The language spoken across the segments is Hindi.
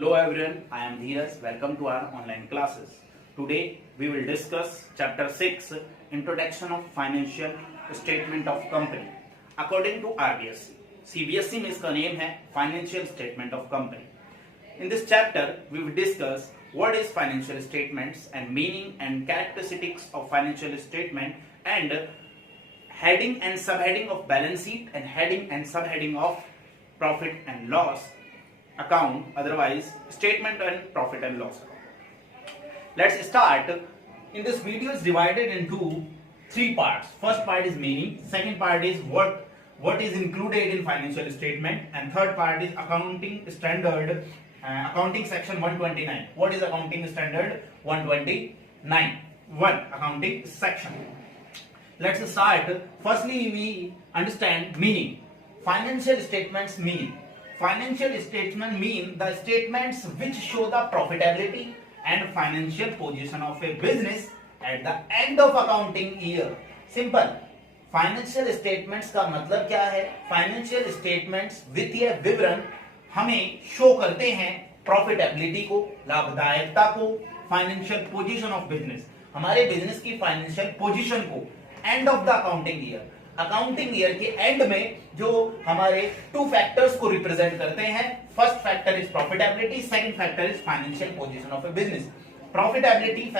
Hello everyone, I am Dheeraj. Welcome to our online classes. Today we will discuss chapter 6 Introduction of Financial Statement of Company. According to RBSC, CBSE में इसका नेम है Financial Statement of Company. In this chapter we will discuss what is financial statements and meaning and characteristics of financial statement and heading and subheading of balance sheet and heading and subheading of profit and loss account, otherwise statement and profit and loss account. Let's start. In this video is divided into three parts. First part is meaning, second part is what is included in financial statement, and third part is accounting standard, accounting section 129. What is accounting standard 129? Accounting section. Let's start. Firstly we understand meaning. Financial statements mean. Financial statement mean the statements which show the profitability and financial position of a business at the end of accounting year. Simple. Financial statements का मतलब क्या है? फाइनेंशियल स्टेटमेंट्स वित्तीय विवरण हमें शो करते हैं प्रॉफिटेबिलिटी को, लाभदायकता को, फाइनेंशियल पोजीशन ऑफ बिजनेस, हमारे बिजनेस की फाइनेंशियल पोजीशन को and of the accounting year. Accounting year के एंड में जो हमारे टू फैक्टर्स को रिप्रेजेंट करते हैं. First factor is profitability, second factor is financial position of A business. Profitability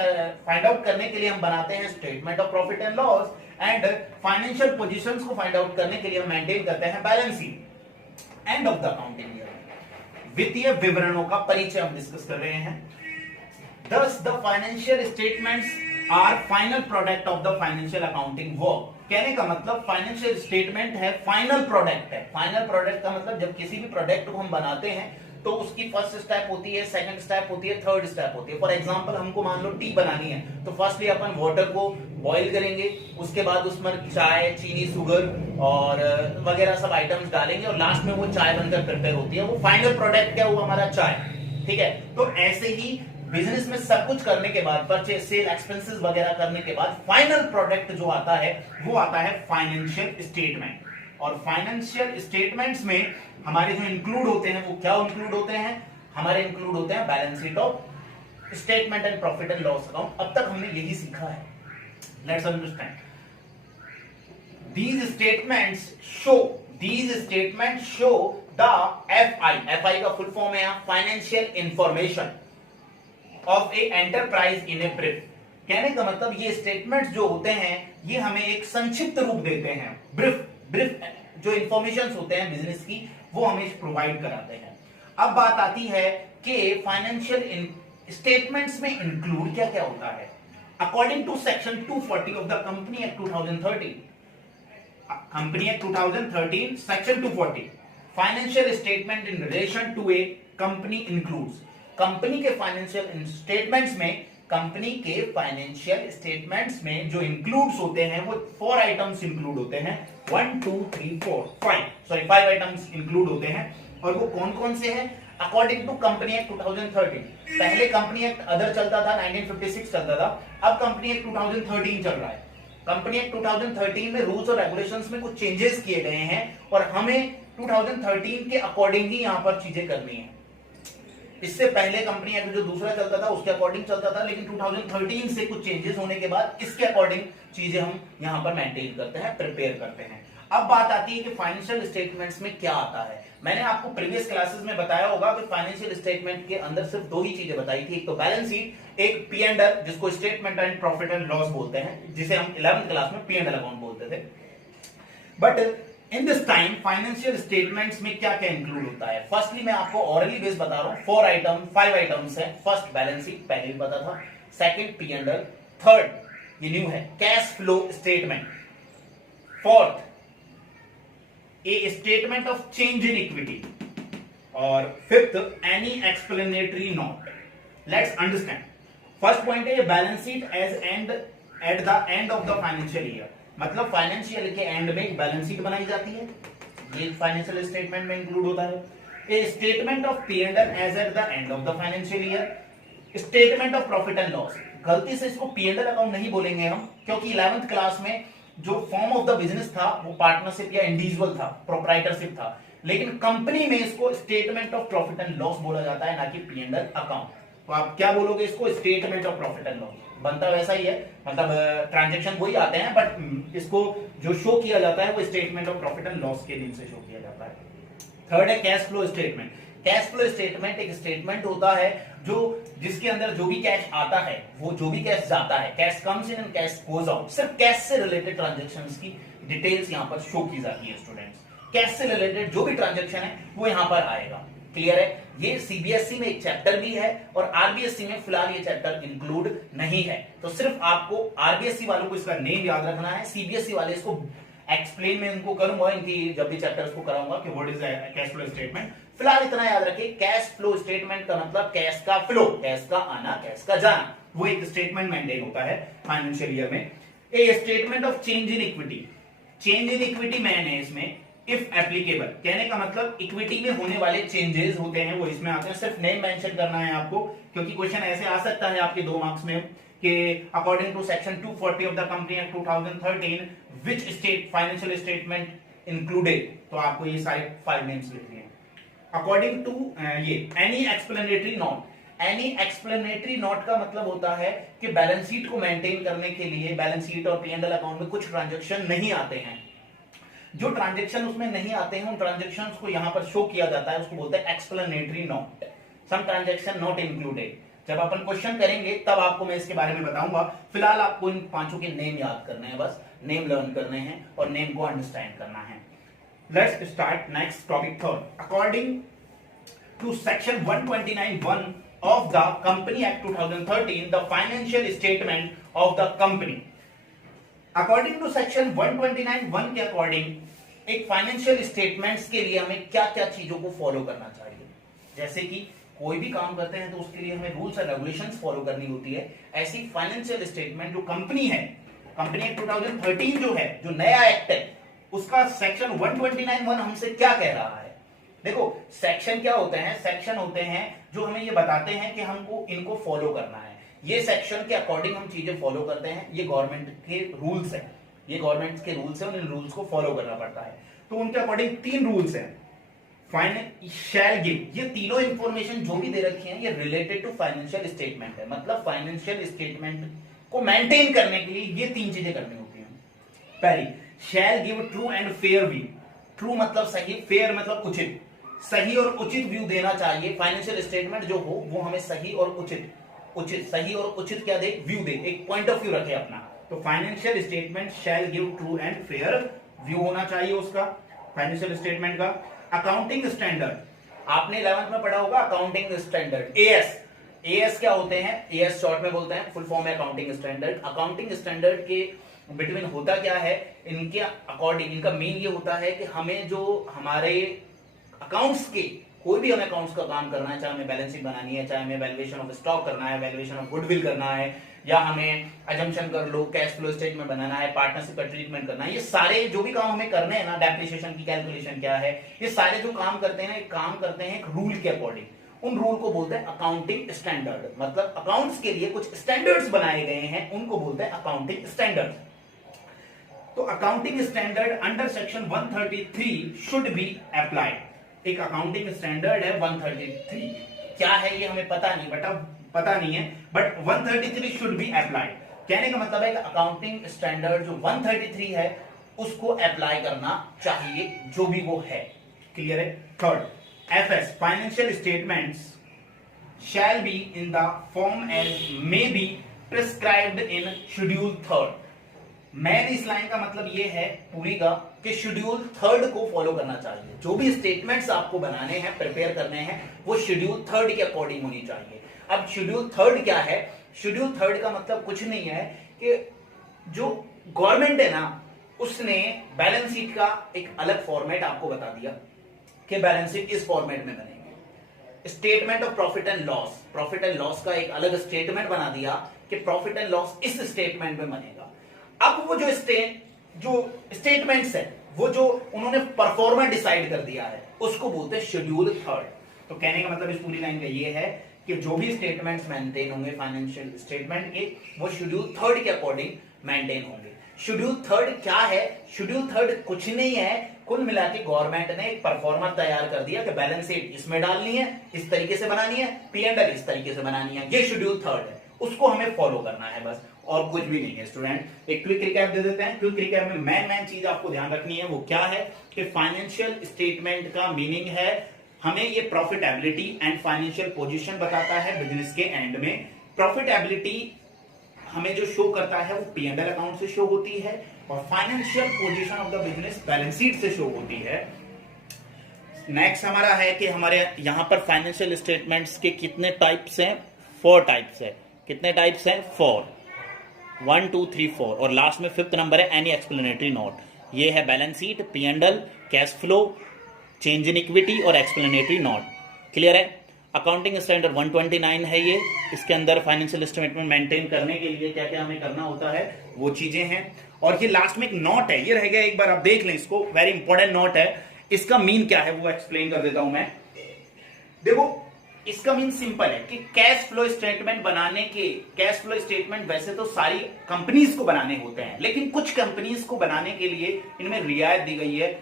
find out करने के लिए हम बनाते हैं statement of profit and loss, and financial positions को फाइंड आउट करने के लिए हम मेंटेन करते हैं balance sheet and of the accounting year. वित्तीय विवरणों का परिचय हम डिस्कस कर रहे हैं. Thus, the financial statements are final product of the financial accounting work. कहने का मतलब फाइनेंशियल स्टेटमेंट है फाइनल प्रोडक्ट है. फाइनल प्रोडक्ट का मतलब जब किसी भी प्रोडक्ट को हम बनाते हैं तो उसकी फर्स्ट स्टेप होती है, सेकंड स्टेप होती है, थर्ड स्टेप होती है. फॉर एग्जांपल हमको मान लो टी बनानी है तो फर्स्टली अपन वाटर को बॉईल करेंगे, उसके बाद उसमें चाय, चीनी, शुगर और वगैरह सब आइटम्स डालेंगे और लास्ट में वो चाय बनकर प्रिपेयर होती है. वो फाइनल प्रोडक्ट क्या हुआ? हमारा चाय. ठीक है. तो ऐसे ही बिजनेस में सब कुछ करने के बाद, परचेज, सेल, एक्सपेंसेस वगैरह करने के बाद फाइनल प्रोडक्ट जो आता है वो आता है फाइनेंशियल स्टेटमेंट. और फाइनेंशियल स्टेटमेंट्स में हमारे जो इंक्लूड होते हैं वो क्या इंक्लूड होते हैं? हमारे इंक्लूड होते हैं balance sheet of statement and profit and loss account. अब तक हमने यही सीखा है. Let's understand. These statements show the FI का फुल फॉर्म है financial information of A enterprise in a brief. कहने का मतलब ये स्टेटमेंट्स जो होते हैं ये हमें एक संक्षिप्त रूप देते हैं. ब्रीफ जो इंफॉर्मेशंस होते हैं बिजनेस की वो हमें प्रोवाइड कराते हैं. अब बात आती है कि फाइनेंशियल स्टेटमेंट्स में इंक्लूड क्या क्या होता है. According to section 240 of the company act 2013, company act 2013 section 240, financial statement in relation to a company includes. Company के फाइनेंशियल स्टेटमेंट्स में जो इंक्लूड्स होते हैं वो 4 आइटम्स इंक्लूड होते हैं. 1 2 3 4 5 आइटम्स इंक्लूड होते हैं. और वो कौन कौन से हैं? According to company act 2013. पहले कंपनी एक्ट अदर चलता था, 1956 चलता था. अब कंपनी एक्ट 2013 चल रहा है. कंपनी एक्ट 2013 में रूल्स और रेगुलेशंस में कुछ चेंजेस किए गए हैं और हमें 2013 के अकॉर्डिंग ही यहां पर चीजें करनी है. इससे पहले कंपनी एक्ट जो दूसरा चलता था उसके अकॉर्डिंग चलता था, लेकिन 2013 से कुछ चेंजेस होने के बाद इसके अकॉर्डिंग चीजें हम यहां पर मेंटेन करते हैं, प्रिपेयर करते हैं. अब बात आती है कि फाइनेंशियल स्टेटमेंट्स में क्या आता है. मैंने आपको प्रीवियस क्लासेस में बताया होगा कि फाइनेंशियल स्टेटमेंट के अंदर सिर्फ 2 ही चीजें बताई थी. एक तो बैलेंस शीट, एक पी एंड एल जिसको statement and profit and loss बोलते हैं, जिसे हम 11th क्लास में पी एंड एल अकाउंट बोलते थे. But in this time financial statements में क्या क्या इंक्लूड होता है. फर्स्टली मैं आपको ऑरली बेस बता रहा हूं. 5 आइटम्स है. फर्स्ट बैलेंस शीट, पहले भी पता था. Second P and L. Third ये न्यू है cash flow statement. Fourth a statement of change in equity. और fifth any explanatory note. Let's understand. First point है balance sheet at the end of the financial year. मतलब फाइनेंशियल के एंड में एक बैलेंस शीट बनाई जाती है, ये फाइनेंशियल स्टेटमेंट में इंक्लूड होता है. A statement of P and L as at the end of the financial year. Statement of profit and loss. गलती से इसको पी एंड एल अकाउंट नहीं बोलेंगे हम, क्योंकि 11th क्लास में जो फॉर्म ऑफ द बिजनेस था वो पार्टनरशिप या इंडिविजुअल था, प्रोप्राइटरशिप था. लेकिन कंपनी में इसको statement of profit and loss बोला जाता है, ना कि P&L अकाउंट। तो आप क्या बोलोगे इसको? Statement of profit and loss. बनता वैसा ही है, मतलब ट्रांजैक्शन वही आते हैं, बट इसको जो शो किया जाता है वो statement of profit and loss के दिन से शो किया जाता है। थर्ड है cash flow statement. Cash flow statement एक स्टेटमेंट होता है जो जिसके अंदर जो भी कैश आता है, वो जो भी कैश जाता है, cash comes in and cash goes out, सिर्फ कैश से रिलेटेड ट्रांजैक्शंस की डिटेल्स यहां पर शो की जाती है स्टूडेंट्स। कैश से रिलेटेड जो भी ट्रांजैक्शन है वो यहां पर आएगा। क्लियर है? ये सीबीएसई में एक चैप्टर भी है और आरबीएसई में फिलहाल ये चैप्टर इंक्लूड नहीं है। तो सिर्फ आपको आरबीएसई वालों को इसका नेम याद रखना है, सीबीएसई वाले इसको एक्सप्लेन में इनको करूंगा, इनकी जब भी चैप्टर्स को कराऊंगा कि what is cash flow statement. फिलहाल इतना याद रखिए, कैश फ्लो स्टेटमेंट का मतलब कैश का फ्लो, कैश का आना, कैश का जाना, वो एक स्टेटमेंट मेंटेन होता है फाइनेंशियल ईयर में। ए statement of change in equity. Change in equity man है इसमें, इफ एप्लीकेबल, कहने का मतलब इक्विटी में होने वाले चेंजेस होते हैं वो इसमें आते हैं। सिर्फ नेम मेंशन करना है आपको, क्योंकि क्वेश्चन ऐसे आ सकता है आपके 2 मार्क्स में कि according to section 240 of the company act 2013 which state financial statement included, तो आपको ये सारे 5 नेम्स लिखने हैं। अकॉर्डिंग टू ये any explanatory note. Any explanatory note का मतलब होता है कि बैलेंस शीट को मेंटेन करने के लिए बैलेंस शीट और P&L अकाउंट में कुछ ट्रांजैक्शन नहीं आते हैं, जो ट्रांजैक्शन उसमें नहीं आते हैं उन ट्रांजैक्शंस को यहां पर शो किया जाता है, उसको बोलते हैं explanatory note. Some transaction not included. जब अपन क्वेश्चन करेंगे तब आपको मैं इसके बारे में बताऊंगा। फिलहाल आपको इन 5 के नेम याद करने हैं, बस नेम लर्न करने हैं और नेम को अंडरस्टैंड करना है। Let's start next topic third. According to section 129(1) of the company act 2013 the financial statement of the company. According to section 129(1) के अकॉर्डिंग एक फाइनेंशियल स्टेटमेंट्स के लिए हमें क्या क्या चीजों को फॉलो करना चाहिए। जैसे कि कोई भी काम करते हैं तो उसके लिए हमें रूल्स एंड रेगुलेशंस फॉलो करनी होती है। ऐसी फाइनेंशियल स्टेटमेंट जो कंपनी है, कंपनी एक्ट 2013 जो है, जो नया एक्ट है, उसका सेक्शन 129(1) हमसे क्या कह रहा है। देखो सेक्शन क्या होते हैं? सेक्शन होते हैं जो हमें ये बताते हैं कि हमको इनको फॉलो करना है। ये सेक्शन के अकॉर्डिंग हम चीजें फॉलो करते हैं। ये गवर्नमेंट के रूल्स हैं, ये गवर्नमेंट के रूल्स हैं, उन रूल्स को फॉलो करना पड़ता है। तो उनके अकॉर्डिंग 3 रूल्स हैं। शैल गिव, ये तीनों इंफॉर्मेशन जो भी दे रखी है ये रिलेटेड टू फाइनेंशियल स्टेटमेंट है, मतलब फाइनेंशियल स्टेटमेंट को मेंटेन करने के लिए ये 3 चीजें करनी होती हैं। पहली, शैल give true and fair view. True मतलब सही, फेयर मतलब उचित, सही और उचित व्यू देना चाहिए। फाइनेंशियल स्टेटमेंट जो हो वो हमें सही और उचित सही और उचित क्या दे? व्यू दे, एक पॉइंट ऑफ व्यू रखे अपना। तो financial statement shell give true and fair view होना चाहिए उसका, फाइनेंशियल स्टेटमेंट का। अकाउंटिंग स्टैंडर्ड, आपने 11th में पढ़ा होगा अकाउंटिंग स्टैंडर्ड, एएस क्या होते हैं? एएस शॉर्ट में बोलते हैं, फुल फॉर्म है अकाउंटिंग स्टैंडर्ड। अकाउंटिंग स्टैंडर्ड के बिटवीन होता क्या है? इनके अकॉर्डिंग इनका मेन ये होता है कि हमें जो हमारे अकाउंट्स के कोई भी हमें अकाउंट्स का काम करना है, चाहे हमें बैलेंस शीट बनानी है, चाहे हमें वैल्यूएशन ऑफ स्टॉक करना है, वैल्यूएशन ऑफ गुडविल करना है, या हमें अजम्पशन कर लो कैश फ्लो स्टेटमेंट बनाना है, पार्टनरशिप का ट्रीटमेंट करना है, ये सारे जो भी काम हमें करने हैं ना, डेप्रिसिएशन की कैलकुलेशन क्या है, ये सारे जो काम करते हैं काम करते हैं एक रूल के अकॉर्डिंग। उन रूल को बोलते हैं अकाउंटिंग स्टैंडर्ड, मतलब अकाउंट्स के लिए कुछ स्टैंडर्ड्स बनाए गए हैं, उनको बोलते हैं अकाउंटिंग स्टैंडर्ड। तो accounting standard under section 133 should be applied. एक अकाउंटिंग स्टैंडर्ड है 133, क्या है ये हमें पता नहीं, बट 133 शुड बी अप्लाइड। कहने का मतलब है कि अकाउंटिंग स्टैंडर्ड जो 133 है उसको अप्लाई करना चाहिए, जो भी वो है। क्लियर है? Third, FS financial statements shall be in the form as may be prescribed in schedule 3। मैन इस लाइन का मतलब ये है पूरी का कि शेड्यूल 3 को फॉलो करना चाहिए। जो भी स्टेटमेंट्स आपको बनाने हैं, प्रिपेयर करने हैं, वो शेड्यूल 3 के अकॉर्डिंग होनी चाहिए। अब शेड्यूल 3 क्या है? शेड्यूल 3 का मतलब कुछ नहीं है कि जो गवर्नमेंट है ना, उसने बैलेंस शीट का एक अलग फॉर्मेट आपको बता दिया कि बैलेंस शीट इस फॉर्मेट में बनेगी। Statement of profit and loss का एक अलग स्टेटमेंट बना दिया कि प्रॉफिट एंड लॉस इस स्टेटमेंट में बनेगा। अब वो जो स्टेटमेंट्स है, वो जो उन्होंने परफॉर्मा डिसाइड कर दिया है, उसको बोलते हैं शेड्यूल 3। तो कहने का मतलब इस पूरी लाइन का ये है कि जो भी स्टेटमेंट्स मेंटेन होंगे फाइनेंशियल स्टेटमेंट के, वो शेड्यूल 3 के अकॉर्डिंग मेंटेन होंगे। शेड्यूल थर्ड क्या है? शेड्यूल थर्ड कुछ नहीं है, कुल मिला के गवर्नमेंट ने एक परफॉर्मा तैयार कर दिया कि बैलेंस शीट इसमें डालनी है, इस तरीके से बनानी है, P&L इस तरीके से बनानी है। ये शेड्यूल थर्ड है, उसको हमें फॉलो करना है बस, और कुछ भी नहीं है स्टूडेंट। एक क्विक रिकैप दे देते हैं। क्विक रिकैप में मेन चीज आपको ध्यान रखनी है, वो क्या है कि फाइनेंशियल स्टेटमेंट का मीनिंग है, हमें ये प्रॉफिटेबिलिटी एंड फाइनेंशियल पोजीशन बताता है बिजनेस के एंड में। प्रॉफिटेबिलिटी हमें जो शो करता है वो P&L अकाउंट से शो होती है, और financial position of the business balance sheet से शो होती है। नेक्स्ट हमारा है कि हमारे यहां पर फाइनेंशियल स्टेटमेंट्स के कितने टाइप्स हैं? 4 टाइप्स है। कितने टाइप्स हैं? 4, 1 2 3 4, और लास्ट में 5th नंबर है एनी एक्सप्लेनेटरी नोट। ये है balance sheet, P&L, cash flow, change in equity और एक्सप्लेनेटरी नोट। क्लियर है? अकाउंटिंग स्टैंडर्ड 129 है ये। इसके अंदर फाइनेंशियल स्टेटमेंट मेंटेन करने के लिए क्या क्या हमें करना होता है वो चीजें हैं। और ये लास्ट में एक नोट है, ये रह गया, एक बार आप देख लें इसको, वेरी इंपॉर्टेंट नोट है। इसका मीन क्या है वो एक्सप्लेन कर देता हूं मैं। देखो, इसका मीन सिंपल है कि कैश फ्लो स्टेटमेंट बनाने के, कैश फ्लो स्टेटमेंट वैसे तो सारी कंपनीज को बनाने होते हैं, लेकिन कुछ कंपनीज को बनाने के लिए इनमें रियायत दी गई है,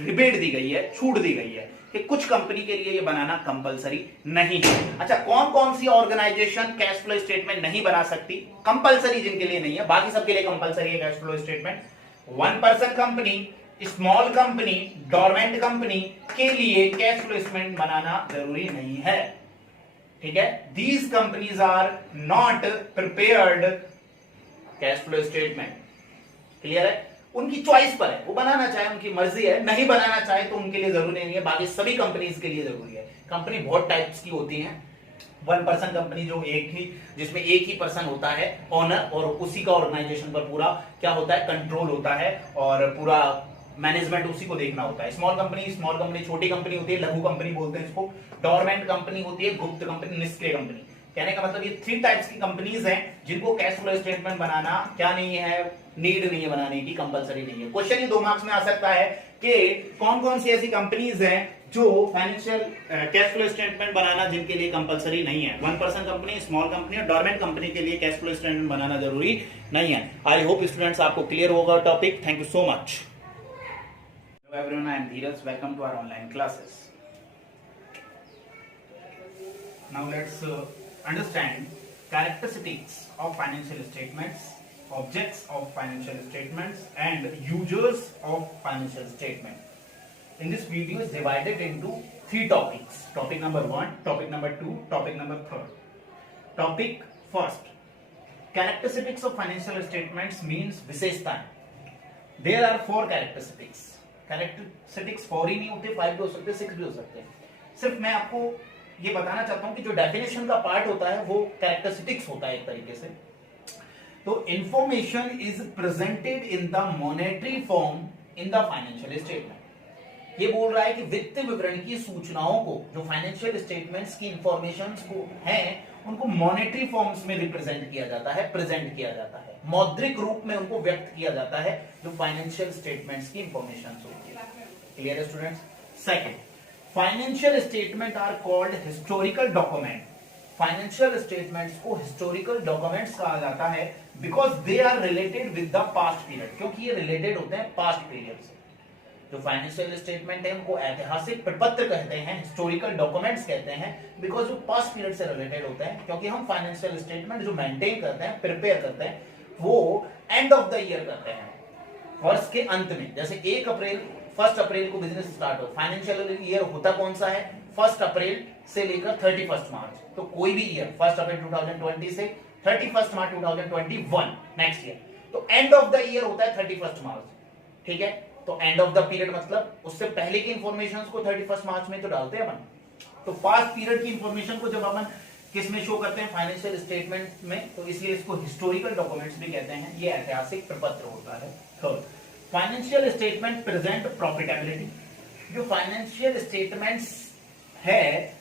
रिबेट दी गई है, छूट दी गई है कि कुछ कंपनी के लिए ये बनाना कंपलसरी नहीं है। अच्छा, कौन कौन सी ऑर्गेनाइजेशन कैश फ्लो स्टेटमेंट नहीं बना सकती? कंपलसरी जिनके लिए नहीं है, बाकी सबके लिए कंपलसरी है cash flow statement. 1 person company, small company, dormant company के लिए कैश फ्लो स्टेटमेंट बनाना जरूरी नहीं है। ठीक है? These companies are not prepared cash flow statement. Clear है? उनकी चॉइस पर है, वो बनाना चाहे उनकी मर्जी है, नहीं बनाना चाहे तो उनके लिए जरूरी नहीं है। बाकी सभी कंपनीज के लिए जरूरी है। कंपनी बहुत टाइप्स की होती हैं। 1 पर्सन कंपनी जो जिसमें एक ही पर्सन होता है ओनर, और उसी का ऑर्गेनाइजेशन पर पूरा क्या होता है, कंट्रोल होता है, और पूरा मैनेजमेंट उसी को देखना होता है। स्मॉल कंपनी छोटी कंपनी होती है, लघु कंपनी बोलते हैं इसको। डोरमेंट कंपनी होती है, गुप्त कंपनी, निष्क्रिय कंपनी। कहने का मतलब ये 3 टाइप्स की कंपनीज हैं जिनको कैश फ्लो स्टेटमेंट बनाना क्या नहीं है, नीड नहीं है बनाने की, कंपलसरी नहीं है। क्वेश्चन ही 2 मार्क्स में आ सकता है कि कौन कौन सी ऐसी कंपनीज हैं जो फाइनेंशियल कैश फ्लो स्टेटमेंट बनाना जिनके लिए कंपलसरी नहीं है। 1 पर्सन कंपनी, स्मॉल कंपनी और डोरमेंट कंपनी के लिए कैश फ्लो स्टेटमेंट बनाना जरूरी नहीं है। आई होप स्टूडेंट्स आपको क्लियर होगा topic. Thank you so much. Hello everyone, I am Dheeraj. Welcome to our online classes. Now let's understand characteristics of financial statements, objects of financial statements, and users of financial statement. In this video is divided into 3 topics. Topic number 1, topic number 2, topic number 3. Topic first, characteristics of financial statements means विशेषताएं. There are 4 characteristics. कैरेक्टरिस्टिक्स 4 ही नहीं होते, 5 भी हो सकते, 6 भी हो सकते हैं। सिर्फ मैं आपको ये बताना चाहता हूं कि जो डेफिनेशन का पार्ट होता है वो कैरेक्टरिस्टिक्स होता है एक तरीके से। तो information is presented in the monetary form in the financial statement. ये बोल रहा है कि वित्तीय विवरण की सूचनाओं को, जो फाइनेंशियल स्टेटमेंट्स की इंफॉर्मेशंस को हैं, उनको मॉनेटरी फॉर्म्स में रिप्रेजेंट किया जाता है, प्रेजेंट किया जाता है, मौद्रिक रूप में उनको व्यक्त किया जाता है, जो फाइनेंशियल स्टेटमेंट्स की इंफॉर्मेशंस होती है। क्लियर है students? Second, financial statement are called historical document. Financial statements को हिस्टोरिकल डॉक्यूमेंट्स कहा जाता है because they are related with the past period, क्योंकि ये रिलेटेड होते हैं पास्ट पीरियड से। जो फाइनेंशियल स्टेटमेंट है उनको ऐतिहासिक प्रपत्र कहते हैं, हिस्टोरिकल डॉक्यूमेंट्स कहते हैं, बिकॉज वो पास्ट पीरियड से रिलेटेड होते हैं। क्योंकि हम फाइनेंशियल स्टेटमेंट जो मेंटेन करते हैं, प्रिपेयर करते हैं, वो एंड ऑफ द ईयर करते हैं, वर्ष के अंत में। जैसे 1 अप्रैल को बिजनेस स्टार्ट हो, फाइनेंशियल ईयर होता कौन सा है? 1 अप्रैल से लेकर 31 मार्च। तो कोई भी ईयर 1 अप्रैल 2020 से 31 मार्च 2021 नेक्स्ट ईयर, तो एंड ऑफ द ईयर होता है 31 मार्च। ठीक है? तो एंड ऑफ द पीरियड मतलब उससे पहले की इंफॉर्मेशन को 31 मार्च में तो डालते हैं अपन। तो पास्ट पीरियड की इंफॉर्मेशन को जब अपन किस में शो करते हैं? फाइनेंशियल स्टेटमेंट में, तो इसलिए इसको हिस्टोरिकल डॉक्यूमेंट्स भी कहते हैं। ये ऐतिहासिक प्रपत्र होता है। Third, financial statement present profitability. जो फाइनेंशियल स्टेटमेंट्स है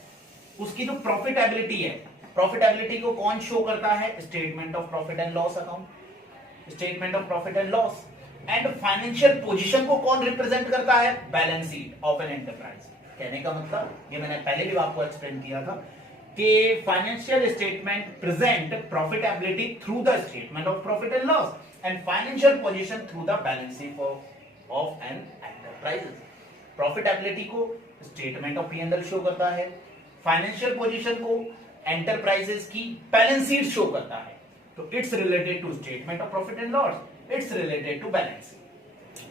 उसकी जो प्रॉफिटेबिलिटी है, प्रॉफिटेबिलिटी को कौन शो करता है? Statement of profit and loss account, statement of profit and loss. And financial position को कौन रिप्रेजेंट करता है? Balance sheet of an enterprise. कहने का मतलब, ये मैंने पहले भी आपको एक्सप्लेन किया था कि financial statement present profitability through the statement of profit and loss, and financial position through the balance sheet of an enterprise. Profitability को स्टेटमेंट ऑफ P&L शो करता है, फाइनेंशियल पोजीशन को एंटरप्राइजेस की बैलेंस शीट शो करता है. तो it's related to statement of profit and loss, it's related to balance sheet.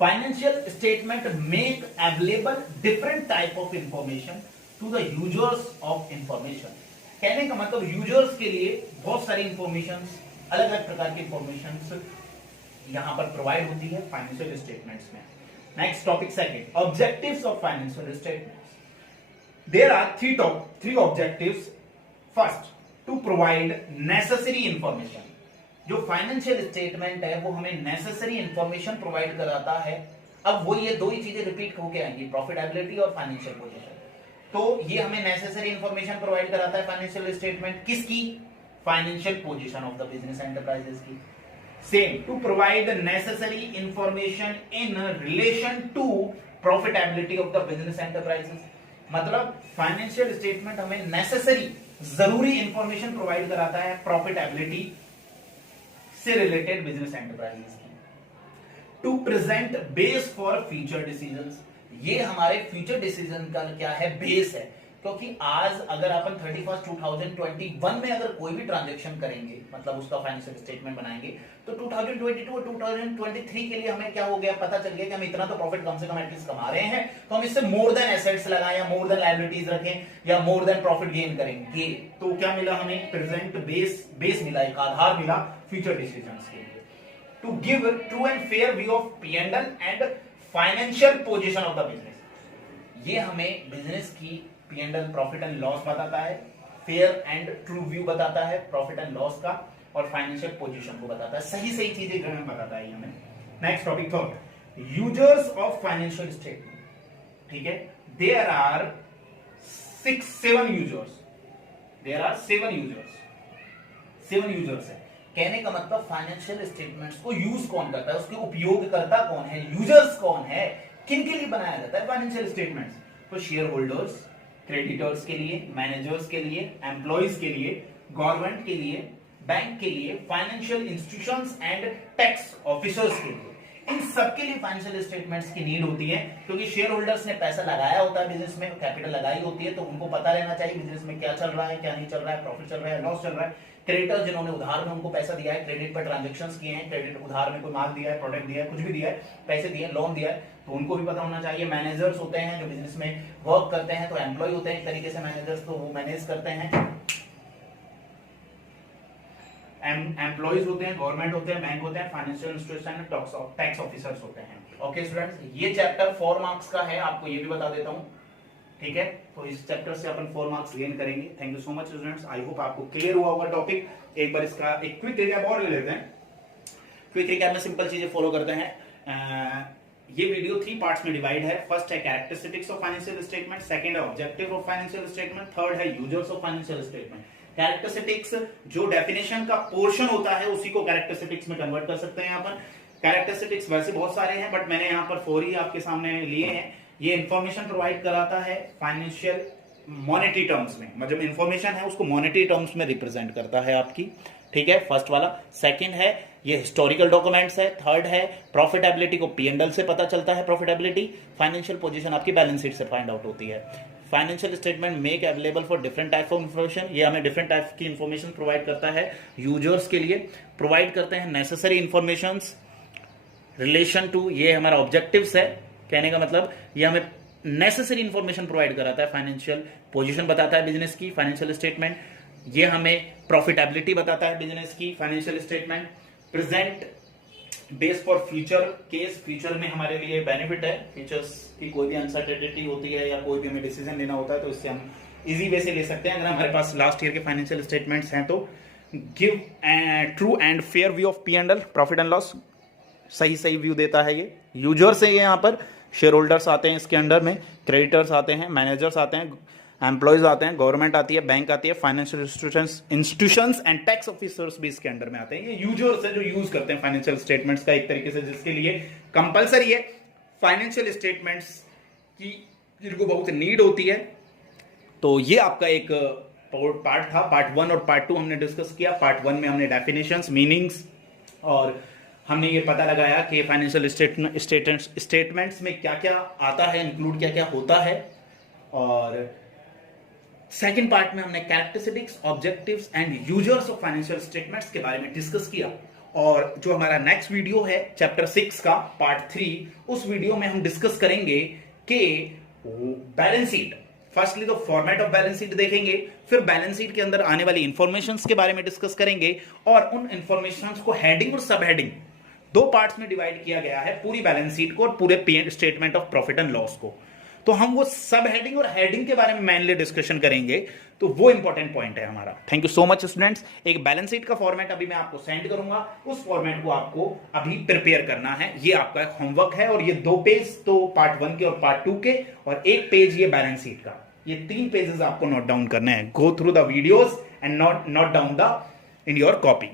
Financial statement make available different type of information to the users of information. कहने का मतलब यूजर्स के लिए बहुत सारी इंफॉर्मेशन, अलग अलग प्रकार की इंफॉर्मेशन यहां पर प्रोवाइड होती है फाइनेंशियल स्टेटमेंट्स में. Next topic second, objectives of financial statements. There are three objectives. First, to provide necessary information. जो फाइनेंशियल स्टेटमेंट है वो हमें नेसेसरी इंफॉर्मेशन प्रोवाइड कराता है. अब वो ये दो ही चीजें रिपीट होकर आएंगी, प्रॉफिटेबिलिटी और फाइनेंशियल पोजीशन. तो ये हमें नेसेसरी इंफॉर्मेशन प्रोवाइड कराता है फाइनेंशियल स्टेटमेंट. किसकी? Financial position of the business enterprises की. Same, to provide the necessary information in relation to profitability of the business enterprises. मतलब फाइनेंशियल स्टेटमेंट हमें नेसेसरी, जरूरी इंफॉर्मेशन प्रोवाइड कराता है प्रॉफिटेबिलिटी से रिलेटेड बिजनेस एंटरप्राइजेस की. To present base for future decisions. ये हमारे फ्यूचर डिसीजन का क्या है? बेस है. क्योंकि आज अगर अपन 31 2021 में अगर कोई भी ट्रांजैक्शन करेंगे, मतलब उसका फाइनेंशियल स्टेटमेंट बनाएंगे, तो 2022 और 2023 के लिए हमें क्या हो गया, पता चल गया कि हम इतना तो प्रॉफिट कम से कम एटलीस्ट कमा रहे हैं, तो हम इससे मोर देन एसेट्स लगाएं या मोर देन लायबिलिटीज रखें या मोर देन प्रॉफिट गेन करेंगे. तो क्या मिला हमें? प्रेजेंट बेस मिला, एक आधार मिला फ्यूचर डिसीजंस के लिए. To give true and fair view of P&L and financial position of the business. ये हमें बिजनेस की P&L प्रॉफिट एंड लॉस बताता है, फेयर एंड ट्रू व्यू बताता है प्रॉफिट एंड लॉस का, और फाइनेंशियल पोजीशन को बताता है. सही सही चीजें हमें बताता है हमें. Next topic third, users of financial statement. ठीक है, there are 7 users. There are 7 users है. कहने का मतलब फाइनेंशियल स्टेटमेंट्स को यूज कौन करता है, उसके उपयोगकर्ता कौन है, यूजर्स कौन है, किन के लिए बनाया जाता है फाइनेंशियल स्टेटमेंट्स. तो शेयर होल्डर्स, क्रेडिटर्स के लिए, मैनेजर्स के लिए, एम्प्लॉइज के लिए, गवर्नमेंट के लिए, बैंक के लिए, financial institutions and tax officers के लिए. इन सबके लिए फाइनेंशियल स्टेटमेंट्स की नीड होती है, क्योंकि शेयर होल्डर्स ने पैसा लगाया होता है बिजनेस में, कैपिटल लगाई होती है, तो उनको पता रहना चाहिए बिजनेस में क्या चल रहा है, क्या नहीं चल रहा है, प्रॉफिट चल रहा है, लॉस चल रहा है. क्रेडिटर्स जिन्होंने उधार में उनको पैसा दिया है, क्रेडिट पर ट्रांजैक्शंस किए हैं, क्रेडिट उधार में कोई माल दिया है, प्रोडक्ट दिया है, कुछ भी दिया है, पैसे दिए, लोन दिया है, तो उनको भी पता होना चाहिए. मैनेजर्स होते हैं जो बिजनेस में वर्क करते हैं, तो एम्प्लॉय होते हैं एक तरीके से मैनेजर्स, तो वो मैनेज करते हैं. एम्प्लॉइज होते हैं, गवर्नमेंट होते हैं, बैंक होते हैं, फाइनेंशियल इंस्टीट्यूशन, टैक्स ऑफिसर्स होते हैं. ओके स्टूडेंट्स, ये चैप्टर 4 मार्क्स का है, आपको ये भी बता देता हूं. ठीक है, तो इस चैप्टर से अपन 4 मार्क्स गेन करेंगे. Thank you so much students. I hope आपको क्लियर हुआ होगा टॉपिक. एक बार इसका एक क्विक रिकैप और ले लेते हैं. क्विक रिकैप में सिंपल चीजें फॉलो करते हैं. ये वीडियो 3 पार्ट्स में डिवाइड है. फर्स्ट है characteristics of financial statement, second है objective of financial statement, third है users of financial statement. Characteristics जो डेफिनेशन का पोर्शन होता है उसी को कैरेक्टरिस्टिक्स में कन्वर्ट कर सकते हैं अपन. कैरेक्टरिस्टिक्स वैसे बहुत सारे हैं, बट मैंने यहाँ पर 4 ही आपके सामने लिए हैं. ये इंफॉर्मेशन प्रोवाइड कराता है फाइनेंशियल मॉनेटरी टर्म्स में, मतलब इंफॉर्मेशन है उसको मॉनेटरी टर्म्स में रिप्रेजेंट करता है आपकी. ठीक है, फर्स्ट वाला. सेकंड है ये हिस्टोरिकल डॉक्यूमेंट्स है. थर्ड है प्रॉफिटेबिलिटी को P&L से पता चलता है प्रॉफिटेबिलिटी. फाइनेंशियल पोजीशन आपकी बैलेंस शीट से फाइंड आउट होती है. Financial statement make available for different type of information. ये हमें डिफरेंट टाइप की इंफॉर्मेशन प्रोवाइड करता है यूजर्स के लिए. प्रोवाइड करते हैं नेसेसरी इंफॉर्मेशन रिलेशन टू, ये हमारा ऑब्जेक्टिव्स है. कहने का मतलब ये हमें नेसेसरी इंफॉर्मेशन प्रोवाइड कराता है. फाइनेंशियल पोजीशन बताता है बिजनेस की फाइनेंशियल स्टेटमेंट. ये हमें प्रॉफिटेबिलिटी बताता है बिजनेस की financial statement. Present base for future case, future में हमारे लिए बेनिफिट है. फ्यूचर्स की कोई भी अनसर्टेनिटी होती है या कोई भी हमें डिसीजन लेना होता है तो इससे हम इजी वे से ले सकते हैं. अगर हमारे पास लास्ट ईयर के फाइनेंशियल स्टेटमेंट्स हैं तो give true and fair view of P&L profit and loss, सही व्यू देता है. ये यूजर्स है, यहाँ पर शेयर होल्डर्स आते हैं इसके अंडर में, क्रेडिटर्स आते हैं, मैनेजर्स आते हैं, एम्प्लॉयज आते हैं, गवर्नमेंट आती है, बैंक आती है, financial institutions and tax officers भी इसके अंडर में आते हैं. ये यूजर्स है जो यूज करते हैं फाइनेंशियल स्टेटमेंट्स का एक तरीके से, जिसके लिए कंपलसरी है फाइनेंशियल स्टेटमेंट्स की, जिनको बहुत नीड होती है. तो ये आपका एक पार्ट था. पार्ट 1 और पार्ट 2 हमने डिस्कस किया. पार्ट 1 में हमने डेफिनेशंस, मीनिंग्स और हमने ये पता लगाया कि फाइनेंशियल स्टेटमेंट्स में क्या क्या आता है, इंक्लूड क्या क्या होता है। और सेकंड पार्ट में हमने characteristics, objectives and users of financial statements के बारे में डिस्कस किया। और जो हमारा नेक्स्ट वीडियो है चैप्टर 6 का पार्ट 3, उस वीडियो में हम डिस्कस करेंगे कि बैलेंस शीट, फर्स्टली तो फॉर्मेट ऑफ बैलेंस शीट देखेंगे, फिर बैलेंस शीट के अंदर आने वाली इंफॉर्मेशंस के बारे में डिस्कस करेंगे, और उन इंफॉर्मेशंस को हेडिंग और सब हेडिंग दो पार्ट्स में डिवाइड किया गया है, पूरी बैलेंस शीट को और पूरे statement of profit and loss को। तो हम वो सब हेडिंग और हेडिंग के बारे में मेनली डिस्कशन करेंगे, तो वो इंपॉर्टेंट पॉइंट है हमारा। Thank you so much students. एक बैलेंस शीट का फॉर्मेट अभी मैं आपको सेंड करूंगा, उस फॉर्मेट को आपको अभी प्रिपेयर करना है, ये आपका एक होमवर्क है। और ये 2 पेज तो पार्ट 1 के और पार्ट 2 के, और 1 पेज ये बैलेंस शीट का, ये 3 पेजेस आपको नोट डाउन करने हैं। Go through the videos and note down the in your copy.